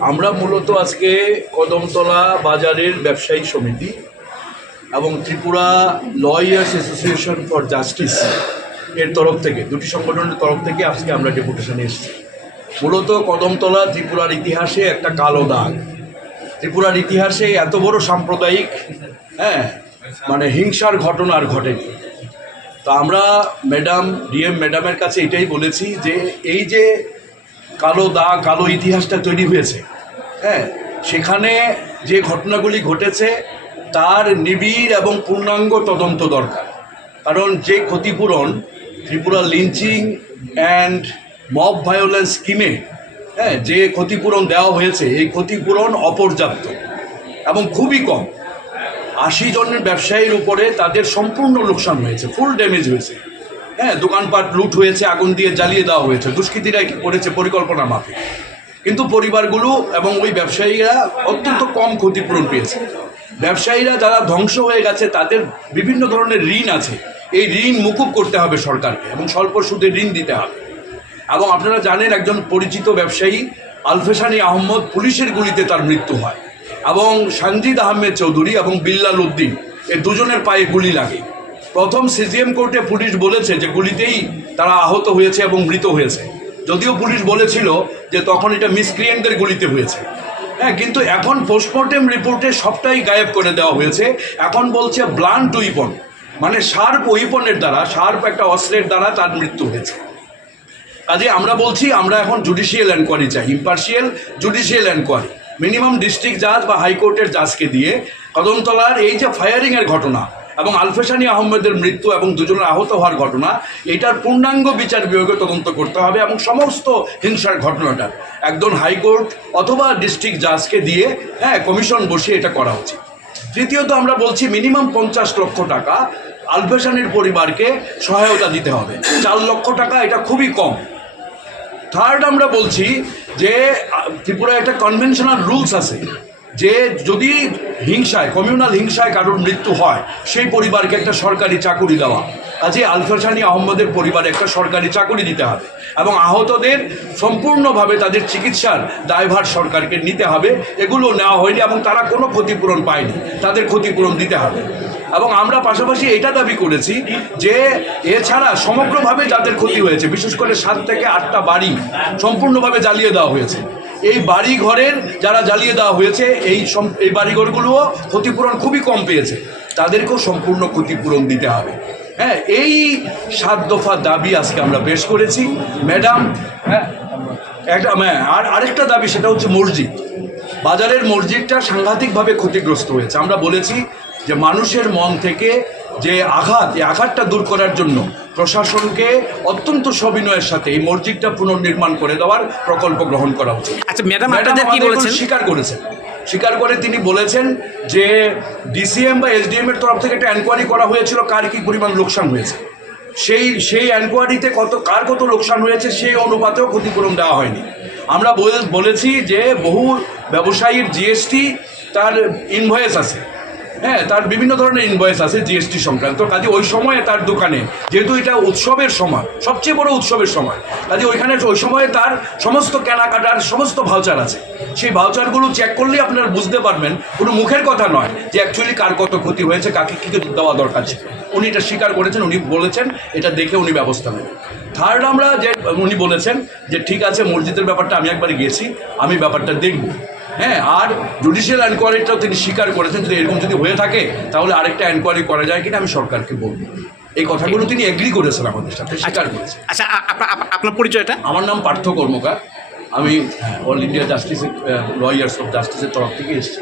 আমরা মূলত আজকে কদমতলা বাজারের ব্যবসায়ী সমিতি এবং Tripura lawyers association for justice এর তরফ থেকে, দুটি সংগঠনের তরফ থেকে আজকে আমরা ডেপুটেশনে এসেছি। মূলত কদমতলা ত্রিপুরার ইতিহাসে একটা কালো দাগ। ত্রিপুরার ইতিহাসে এত বড় সাম্প্রদায়িক হ্যাঁ মানে হিংসার ঘটনা আর ঘটেনি। তো আমরা ম্যাডাম ডিএম ম্যাডামের কাছে এটাই বলেছি যে এই যে কালো দাগ, কালো ইতিহাসটা তৈরি হয়েছে। হ্যাঁ সেখানে যে ঘটনাগুলি ঘটেছে, তার নিবিড় এবং পূর্ণাঙ্গ তদন্ত দরকার। কারণ যে ক্ষতিপূরণ Tripura lynching and mob violence স্কিমে হ্যাঁ যে ক্ষতিপূরণ দেওয়া হয়েছে, এই ক্ষতিপূরণ অপর্যাপ্ত এবং খুবই কম। আশি জনের ব্যবসায়ীর উপরে তাদের সম্পূর্ণ লোকসান হয়েছে, ফুল ড্যামেজ হয়েছে। হ্যাঁ দোকানপাট লুট হয়েছে, আগুন দিয়ে জ্বালিয়ে দেওয়া হয়েছে। দুষ্কৃতীরা কি করেছে পরিকল্পনা মাফে কিন্তু পরিবারগুলো এবং ওই ব্যবসায়ীরা অত্যন্ত কম ক্ষতিপূরণ পেয়েছে। ব্যবসায়ীরা যারা ধ্বংস হয়ে গেছে, তাদের বিভিন্ন ধরনের ঋণ আছে। এই ঋণ মুকুব করতে হবে সরকারকে এবং স্বল্প সুদে ঋণ দিতে হবে। এবং আপনারা জানেন, একজন পরিচিত ব্যবসায়ী, আলফেসানি আহমদ পুলিশের গুলিতে তার মৃত্যু হয়। এবং সানজিদ আহমেদ চৌধুরী এবং বিল্লাল উদ্দিন এই দুজনের পায়ে গুলি লাগে। প্রথম সিজিএম কোর্টে পুলিশ বলেছে যে গুলিতেই তারা আহত হয়েছে এবং মৃত হয়েছে। যদিও পুলিশ বলেছিল যে তখন এটা মিসক্রিয়েন্টদের গুলিতে হয়েছে। হ্যাঁ কিন্তু এখন পোস্টমর্টেম রিপোর্টে সবটাই গায়েব করে দেওয়া হয়েছে। এখন বলছে ব্লান্ট উইপন মানে শার্প উইপনের দ্বারা শার্প একটা অস্ত্রের দ্বারা তার মৃত্যু হয়েছে। কাজে আমরা বলছি, আমরা এখন জুডিশিয়াল এনকোয়ারি চাই impartial judicial enquiry minimum district জাজ বা হাইকোর্টের জাজকে দিয়ে কদমতলার এই যে ফায়ারিংয়ের ঘটনা এবং আলফেসানি আহমেদের মৃত্যু এবং দুজনের আহত হওয়ার ঘটনা এটার পূর্ণাঙ্গ বিচার বিভাগে তদন্ত করতে হবে এবং সমস্ত হিংসার ঘটনাটা একজন হাইকোর্ট অথবা ডিস্ট্রিক্ট জাজকে দিয়ে হ্যাঁ কমিশন বসিয়ে এটা করা উচিত। তৃতীয়ত আমরা বলছি মিনিমাম পঞ্চাশ লক্ষ টাকা আলফেসানির পরিবারকে সহায়তা দিতে হবে। চার লক্ষ টাকা এটা খুবই কম। থার্ড আমরা বলছি যে আহ, ত্রিপুরায় একটা কনভেনশনাল রুলস আছে। যে যদি হিংসায় কমিউনাল হিংসায় কারোর মৃত্যু হয়, সেই পরিবারকে একটা সরকারি চাকুরি দেওয়া। কাজে আলফাসানি আহমদের পরিবারে একটা সরকারি চাকুরি দিতে হবে এবং আহতদের সম্পূর্ণভাবে তাদের চিকিৎসার দায়ভার সরকারকে নিতে হবে। এগুলো নেওয়া হয়নি এবং তারা কোনো ক্ষতিপূরণ পায়নি। তাদের ক্ষতিপূরণ দিতে হবে। এবং আমরা পাশাপাশি এটা দাবি করেছি যে এছাড়া সমগ্রভাবে যাদের ক্ষতি হয়েছে বিশেষ করে সাত থেকে আটটা বাড়ি সম্পূর্ণভাবে জ্বালিয়ে দেওয়া হয়েছে। এই বাড়ি ঘরের যারা জ্বালিয়ে দেওয়া হয়েছে এই এই বাড়িঘরগুলোও ক্ষতিপূরণ খুবই কম পেয়েছে। তাদেরকেও সম্পূর্ণ ক্ষতিপূরণ দিতে হবে। হ্যাঁ এই সাত দফা দাবি আজকে আমরা পেশ করেছি। ম্যাডাম হ্যাঁ একটা হ্যাঁ, আর আরেকটা দাবি সেটা হচ্ছে মসজিদ। বাজারের মসজিদটা সাংঘাতিকভাবে ক্ষতিগ্রস্ত হয়েছে। আমরা বলেছি যে মানুষের মন থেকে যে আঘাত এই আঘাতটা দূর করার জন্য প্রশাসনকে অত্যন্ত সবিনয়ের সাথে এই মসজিদটা পুনর্নির্মাণ করে দেওয়ার প্রকল্প গ্রহণ করা উচিত। আচ্ছা ম্যাডাম আপনাদের কি বলেছেন? স্বীকার করেছেন? স্বীকার করে তিনি বলেছেন যে ডিসিএম বা এসডিএম এর তরফ থেকে একটা এনকোয়ারি করা হয়েছিল কার কি পরিমাণ লোকসান হয়েছে। সেই সেই এনকোয়ারিতে কত কার কত লোকসান হয়েছে সেই অনুপাতেও ক্ষতিপূরণ দেওয়া হয়নি। আমরা বলেছি যে বহু ব্যবসায়ীর জিএসটি তার ইনভয়েস আছে। হ্যাঁ তার বিভিন্ন ধরনের ইনভয়েস আছে জিএসটি সংক্রান্ত। কাজে ওই সময়ে তার দোকানে, যেহেতু এটা উৎসবের সময়, সবচেয়ে বড় উৎসবের সময়, কাজে ওইখানে ওই সময়ে তার সমস্ত কেনাকাটার সমস্ত ভাউচার আছে। সেই ভাউচারগুলো চেক করলেই আপনারা বুঝতে পারবেন, কোনো মুখের কথা নয় যে অ্যাকচুয়ালি কার কত ক্ষতি হয়েছে, কাকে কী দেওয়া দরকার ছিল। উনি এটা স্বীকার করেছেন, উনি বলেছেন, এটা দেখে উনি ব্যবস্থা নেবেন। থার্ড আমরা যে উনি বলেছেন যে, ঠিক আছে, মসজিদের ব্যাপারটা আমি একবার গেছি, আমি ব্যাপারটা দেখব। হ্যাঁ আর জুডিশিয়াল এনকোয়ারিটাও তিনি স্বীকার করেছেন। যদি এরকম যদি হয়ে থাকে তাহলে আরেকটা এনকোয়ারি করা যায় কিনা আমি সরকারকে বলব। এই কথাগুলো তিনি এগ্রি করেছেন আমাদের সাথে স্বীকার করেছেন। আচ্ছা আপনার পরিচয়টা? আমার নাম পার্থ কর্মকার। আমি all India justice lawyers of জাস্টিসের তরফ থেকে এসেছি।